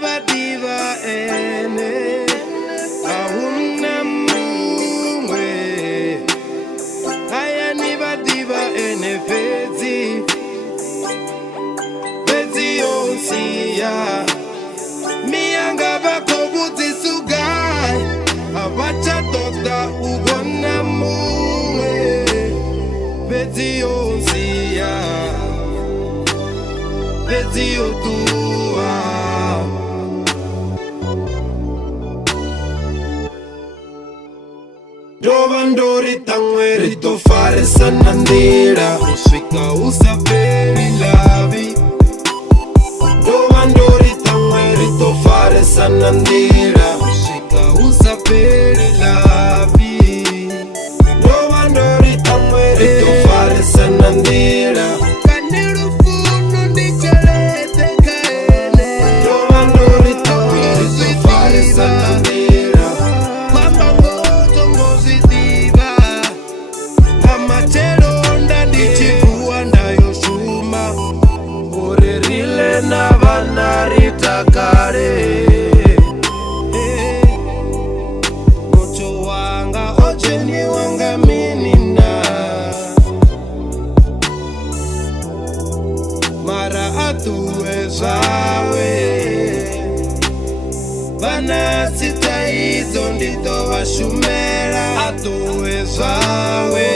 vadiva ene ahuna mumwe ayani vadiva ene fedzi yonsiya miyanga vakovudzisugai avachatota ugona mumwe fedzi yonsiya fedzi yotuwa Dova ndori tangwe ritofare sana Ndila uswika usafiri lavi Dova ndori tangwe ritofare sana Ndila uswika usafiri lavi Dova ndori tangwe ritofare sana Ndila Kanirufuno ndichelete kaele Dova ndori tangwe ritofare sana Ndila na vanarita kare moto wanga ocheni wanga minina mara atuwe zawe vana sita izo ndito vashumera atuwe zawe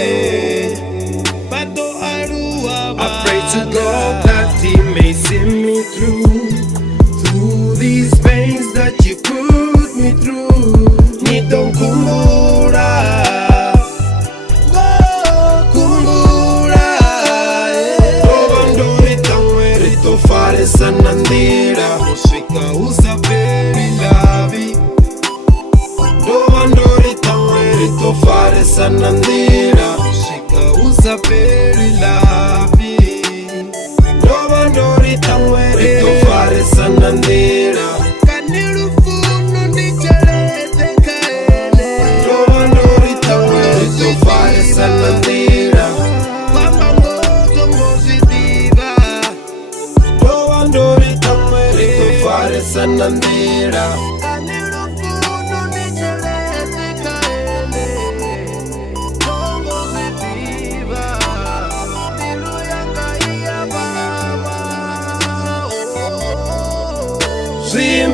pato aruwa I pray to God that He may see me through these pains that you put me through. Nitonkumbura, kumbura. Dova ndori tangwe ritofare sana Ndila uswika usafiri lavi. Dova ndori tangwe ritofare sana Ndila uswika usafiri lavi. Dova ndori tangwe ritofare sana Ndila Kanirufuno ndichelete kaele Dova ndori tangwe ritofare sana Ndila Mama ngoto ngozidiva Dova ndori tangwe ritofare sana Ndila Kanirufuno ndichelete kaele Ngozidiva Ndilu yanga iya baba Swim